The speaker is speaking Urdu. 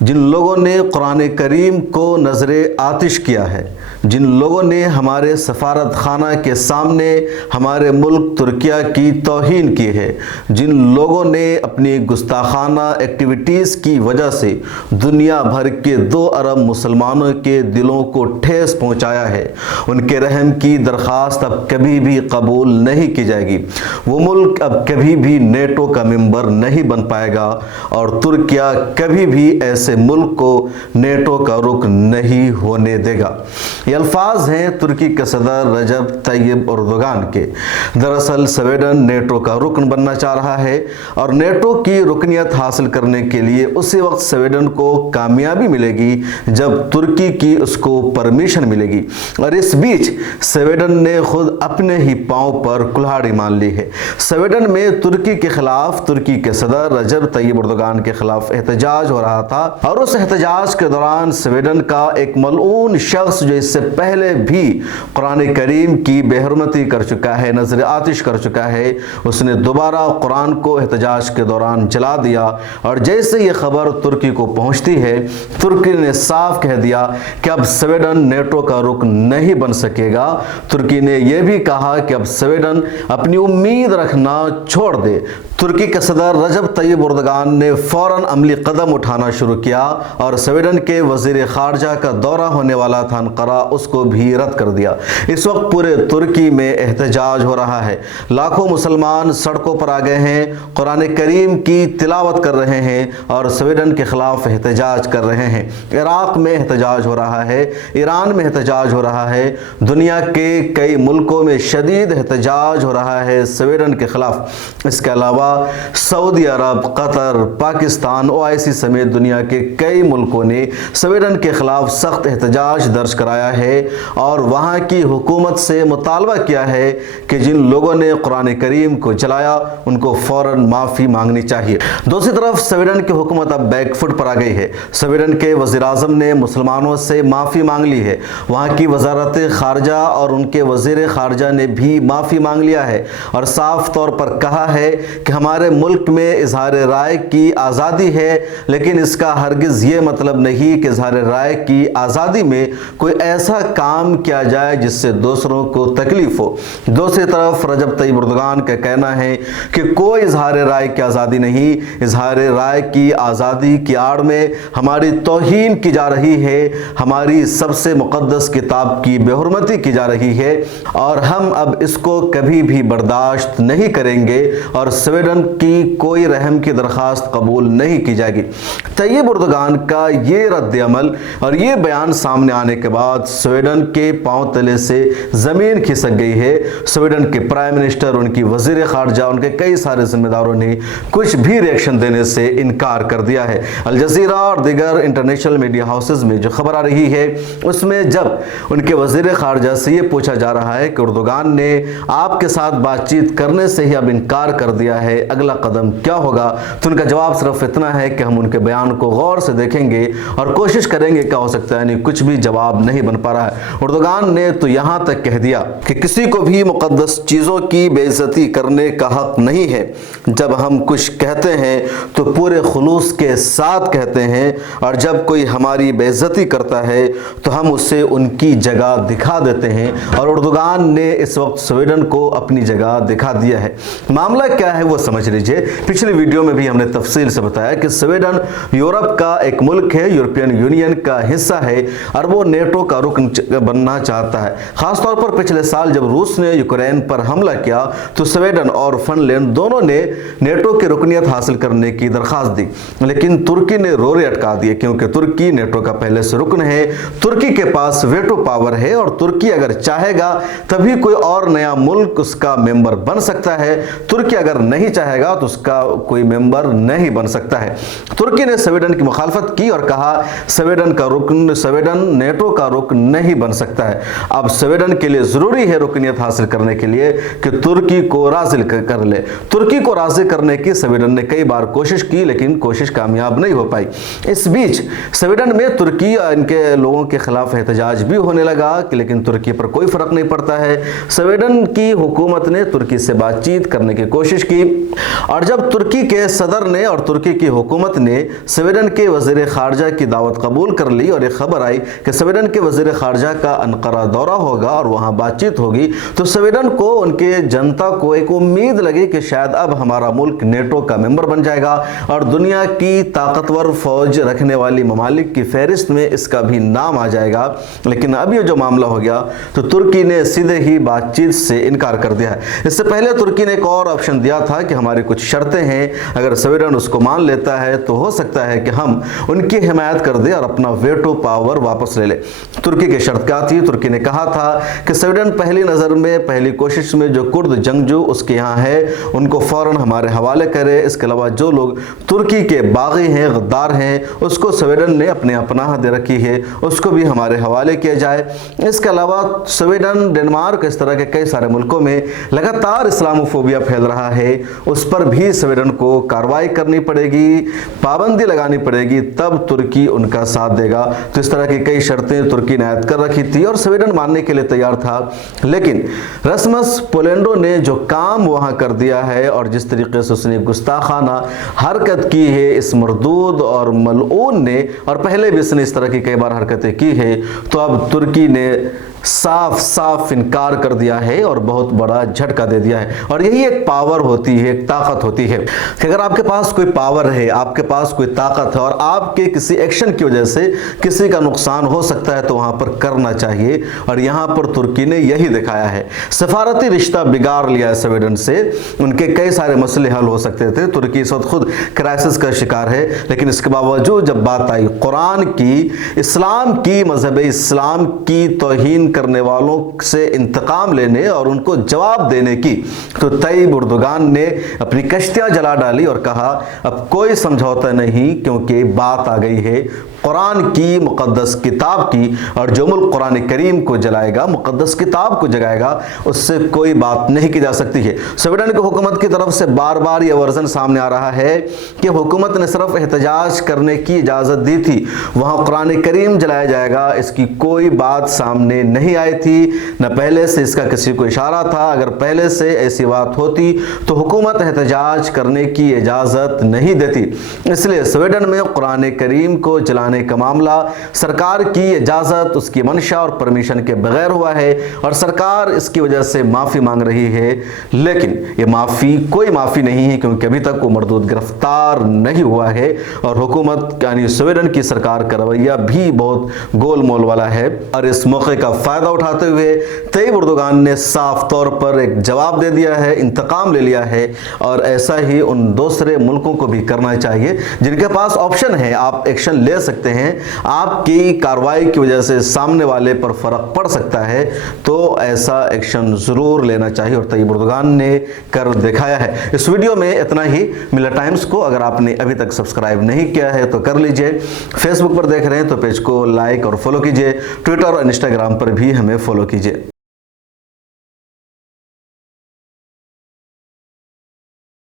جن لوگوں نے قرآن کریم کو نظر آتش کیا ہے، جن لوگوں نے ہمارے سفارت خانہ کے سامنے ہمارے ملک ترکیہ کی توہین کی ہے، جن لوگوں نے اپنی گستاخانہ ایکٹیویٹیز کی وجہ سے دنیا بھر کے 2 ارب مسلمانوں کے دلوں کو ٹھیس پہنچایا ہے، ان کے رحم کی درخواست اب کبھی بھی قبول نہیں کی جائے گی۔ وہ ملک اب کبھی بھی نیٹو کا ممبر نہیں بن پائے گا اور ترکیہ کبھی بھی ایسے ملک کو نیٹو کا رکن نہیں ہونے دے گا۔ یہ الفاظ ہیں ترکی کے صدر رجب طیب اردوغان کے۔ دراصل سویڈن نیٹو کا رکن بننا چاہ رہا ہے اور نیٹو کی رکنیت حاصل کرنے کے لیے اسی وقت سویڈن کو کامیابی ملے گی جب ترکی کی اس کو پرمیشن ملے گی، اور اس بیچ سویڈن نے خود اپنے ہی پاؤں پر کلہاڑی مان لی ہے۔ سویڈن میں ترکی کے خلاف ترکی کے صدر رجب طیب اردوغان کے خلاف احتجاج ہو رہا تھا، اور اس احتجاج کے دوران سویڈن کا ایک ملعون شخص جو اس سے پہلے بھی قرآن کریم کی بے حرمتی کر چکا ہے، نظر آتش کر چکا ہے، اس نے دوبارہ قرآن کو احتجاج کے دوران جلا دیا، اور جیسے یہ خبر ترکی کو پہنچتی ہے، ترکی نے صاف کہہ دیا کہ اب سویڈن نیٹو کا رکن نہیں بن سکے گا۔ ترکی نے یہ بھی کہا کہ اب سویڈن اپنی امید رکھنا چھوڑ دے۔ ترکی کے صدر رجب طیب اردوغان نے فوراً عملی قدم اٹھانا شروع کیا اور سویڈن کے وزیر خارجہ کا دورہ ہونے والا تھا انقرہ، اس کو بھی رد کر دیا۔ اس وقت پورے ترکی میں احتجاج ہو رہا ہے، لاکھوں مسلمان سڑکوں پر آ گئے ہیں، قرآن کریم کی تلاوت کر رہے ہیں اور سویڈن کے خلاف احتجاج کر رہے ہیں۔ عراق میں احتجاج ہو رہا ہے، ایران میں احتجاج ہو رہا ہے، دنیا کے کئی ملکوں میں شدید احتجاج ہو رہا ہے سویڈن کے خلاف۔ اس کے علاوہ سعودی عرب، قطر، پاکستان، OIC سمیت دنیا کے کئی ملکوں نے سویڈن کے خلاف سخت احتجاج درج کرایا ہے اور وہاں کی حکومت سے مطالبہ کیا ہے کہ جن لوگوں نے قرآن کریم کو جلایا ان کو فوراً معافی مانگنی چاہیے۔ دوسری طرف سویڈن کی حکومت اب بیک فٹ پر آ گئی ہے۔ سویڈن کے وزیر اعظم نے مسلمانوں سے معافی مانگ لی ہے، وہاں کی وزارت خارجہ اور ان کے وزیر خارجہ نے بھی معافی مانگ لیا ہے اور صاف طور پر کہا ہے کہ ہمارے ملک میں اظہار رائے کی آزادی ہے، لیکن اس کا ہرگز یہ مطلب نہیں کہ اظہار رائے کی آزادی میں کوئی ایسا کام کیا جائے جس سے دوسروں کو تکلیف ہو۔ دوسری طرف رجب طیب اردوغان کا کہنا ہے کہ کوئی اظہار رائے کی آزادی نہیں، اظہار رائے کی آزادی کی آڑ میں ہماری توہین کی جا رہی ہے، ہماری سب سے مقدس کتاب کی بے حرمتی کی جا رہی ہے اور ہم اب اس کو کبھی بھی برداشت نہیں کریں گے اور سویڈن کی کوئی رحم کی درخواست قبول نہیں کی جائے گی۔ طیب اردوغان کا یہ رد عمل اور یہ بیان سامنے آنے کے بعد سویڈن کے پاؤں تلے سے زمین کھسک گئی ہے۔ سویڈن کے پرائم منسٹر، ان کی وزیر خارجہ، ان کے کئی سارے ذمہ داروں نے کچھ بھی ریئیکشن دینے سے انکار کر دیا ہے۔ الجزیرہ اور دیگر انٹرنیشنل میڈیا ہاؤسز میں جو خبر آ رہی ہے اس میں جب ان کے وزیر خارجہ سے یہ پوچھا جا رہا ہے کہ اردوغان نے آپ کے ساتھ بات چیت کرنے سے ہی اب انکار کر دیا ہے، اگلا قدم کیا ہوگا، تو ان کا جواب صرف اتنا ہے کہ ہم ان کے بیان کو غور سے دیکھیں گے اور کوشش کریں گے کیا ہو سکتا ہے، یعنی کچھ بھی جواب نہیں بن پا رہا ہے۔ اردوغان نے تو یہاں تک کہہ دیا کہ کسی کو بھی مقدس چیزوں کی بے عزتی کرنے کا حق نہیں ہے، جب ہم کچھ کہتے ہیں تو پورے خلوص کے ساتھ کہتے ہیں اور جب کوئی ہماری بے عزتی کرتا ہے تو ہم اسے ان کی جگہ دکھا دیتے ہیں، اور اردوغان نے اس وقت سویڈن کو اپنی جگہ دکھا دیا ہے۔ معاملہ کیا ہے وہ سمجھ لیجئے۔ پچھلی ویڈیو میں بھی ہم نے تفصیل سے بتایا کہ سویڈن یورپ کا ایک ملک ہے، یورپین یونین کا حصہ ہے اور وہ نیٹو کا رکن بننا چاہتا ہے۔ خاص طور پر پچھلے سال جب روس نے یوکرین پر حملہ کیا تو سویڈن اور فن لینڈ دونوں نے نیٹو کی رکنیت حاصل کرنے کی درخواست دی، لیکن ترکی نے روڑے اٹکا دیے کیونکہ ترکی نیٹو کا پہلے سے رکن ہے، ترکی کے پاس ویٹو پاور ہے اور ترکی اگر چاہے گا تبھی کوئی اور نیا ملک اس کا ممبر بن سکتا ہے، ترکی اگر نہیں چاہے گا تو اس کا کوئی ممبر نہیں بن سکتا ہے۔ ترکی نے سویڈن کی مخالفت کی اور کہا سویڈن نیٹو کا رکن نہیں بن سکتا ہے۔ اب سویڈن کے لیے ضروری ہے رکنیت حاصل کرنے کے لیے کہ ترکی کو راضی کر لے۔ ترکی کو راضی کرنے کی سویڈن نے کئی بار کوشش کی لیکن کوشش کامیاب نہیں ہو پائی۔ اس بیچ سویڈن میں ترکی اور ان کے لوگوں کے خلاف احتجاج بھی ہونے لگا لیکن ترکی پر کوئی فرق نہیں پڑتا ہے۔ سویڈن کی حکومت نے ترکی سے بات چیت کرنے کی کوشش کی اور جب ترکی کے صدر نے اور ترکی کی حکومت نے سویڈن سویڈن کے وزیر خارجہ کی دعوت قبول کر لی اور یہ خبر آئی کہ سویڈن کے وزیر خارجہ کا انقرہ دورہ ہوگا اور وہاں بات چیت ہوگی، تو سویڈن کو، ان کے جنتا کو ایک امید لگی کہ شاید اب ہمارا ملک نیٹو کا ممبر بن جائے گا اور دنیا کی طاقتور فوج رکھنے والی ممالک کی فہرست میں اس کا بھی نام آ جائے گا۔ لیکن اب یہ جو معاملہ ہو گیا تو ترکی نے سیدھے ہی بات چیت سے انکار کر دیا ہے۔ اس سے پہلے ترکی نے ایک اور آپشن دیا تھا کہ ہماری کچھ شرطیں ہیں، اگر سویڈن اس کو مان لیتا ہے تو ہو سکتا ہے کہ ہم ان کی حمایت کر دیں اور اپنا ویٹو پاور واپس لے لے۔ ترکی کی شرط کیا تھی؟ ترکی نے کہا تھا کہ سویڈن پہلی نظر میں، پہلی کوشش میں جو کرد جنگجو اس کے یہاں ہے ان کو فوراً ہمارے حوالے کرے۔ اس کے علاوہ جو لوگ ترکی کے باغی ہیں، غدار ہیں، اس کو سویڈن نے اپنے پناہ دے رکھی ہے، اس کو بھی ہمارے حوالے کیا جائے۔ اس کے علاوہ سویڈن، ڈنمارک، اس طرح کے کئی سارے ملکوں میں لگاتار اسلاموفوبیا پھیل رہا ہے، اس پر بھی سویڈن کو کارروائی کرنی پڑے گی، پابندی لگانی پڑے گی، تب ترکی ان کا ساتھ دے گا۔ تو اس طرح کی کئی شرطیں ترکی نے عائد کر رکھی تھی اور سویڈن ماننے کے لیے تیار تھا، لیکن رسمس پولینڈو نے جو کام وہاں کر دیا ہے اور جس طریقے سے اس نے گستاخانہ حرکت کی ہے اس مردود اور ملعون نے، اور پہلے بھی اس نے اس طرح کی کئی بار حرکتیں کی ہے، تو اب ترکی نے صاف صاف انکار کر دیا ہے اور بہت بڑا جھٹکا دے دیا ہے۔ اور یہی ایک پاور ہوتی ہے، ایک طاقت ہوتی ہے کہ اگر آپ کے پاس کوئی پاور ہے، آپ کے پاس کوئی طاقت ہے اور آپ کے کسی ایکشن کی وجہ سے کسی کا نقصان ہو سکتا ہے تو وہاں پر کرنا چاہیے، اور یہاں پر ترکی نے یہی دکھایا ہے۔ سفارتی رشتہ بگاڑ لیا ہے سویڈن سے، ان کے کئی سارے مسئلے حل ہو سکتے تھے، ترکی اس وقت خود کرائسس کا شکار ہے، لیکن اس کے باوجود جب بات آئی قرآن کی، اسلام کی، مذہب اسلام کی توہین کرنے والوں سے انتقام لینے اور ان کو جواب دینے کی، تو طیب اردوغان نے اپنی کشتیاں جلا ڈالی اور کہا اب کوئی سمجھوتا نہیں، کیونکہ بات آ گئی ہے قرآن کی، مقدس کتاب کی، اور جو ملک قرآن کریم کو جلائے گا، مقدس کتاب کو جگائے گا، اس سے کوئی بات نہیں کی جا سکتی ہے۔ سویڈن کی حکومت کی طرف سے بار بار یہ ورژن سامنے آ رہا ہے کہ حکومت نے صرف احتجاج کرنے کی اجازت دی تھی، وہاں قرآن کریم جلایا جائے گا اس کی کوئی بات سامنے نہیں آئی تھی، نہ پہلے سے اس کا کسی کو اشارہ تھا۔ اگر پہلے سے ایسی بات ہوتی تو حکومت احتجاج کرنے کی اجازت نہیں دیتی۔ اس لیے سویڈن میں قرآن کریم کو جلانے کا معاملہ سرکار کی اجازت، اس کی منشا اور پرمیشن کے بغیر ہوا ہے، اور سرکار اس کی وجہ سے معافی مانگ رہی ہے، لیکن یہ معافی کوئی معافی نہیں ہے کیونکہ ابھی تک وہ مردود گرفتار نہیں ہوا ہے، اور حکومت یعنی سویڈن کی سرکار کا رویہ بھی بہت گول مول والا ہے۔ اور اس موقع کا فائدہ اٹھاتے ہوئے طیب اردوغان نے صاف طور پر ایک جواب دے دیا ہے، انتقام لے لیا ہے، اور ایسا ہی ان دوسرے ملکوں کو بھی کرنا چاہیے جن کے پاس آپشن ہے، آپ ایکشن لے سکتے ہیں، آپ کی کارروائی کی وجہ سے سامنے والے پر فرق پڑ سکتا ہے، تو ایسا ایکشن ضرور لینا چاہیے، اور طیب اردوغان نے کر دکھایا ہے۔ اس ویڈیو میں اتنا ہی۔ ملر ٹائمز کو اگر آپ نے ابھی تک سبسکرائب نہیں کیا ہے تو کر لیجئے، فیس بک پر دیکھ رہے ہیں تو پیج کو لائک اور فالو کیجئے، ٹویٹر اور انسٹاگرام پر بھی ہمیں فالو کیجئے۔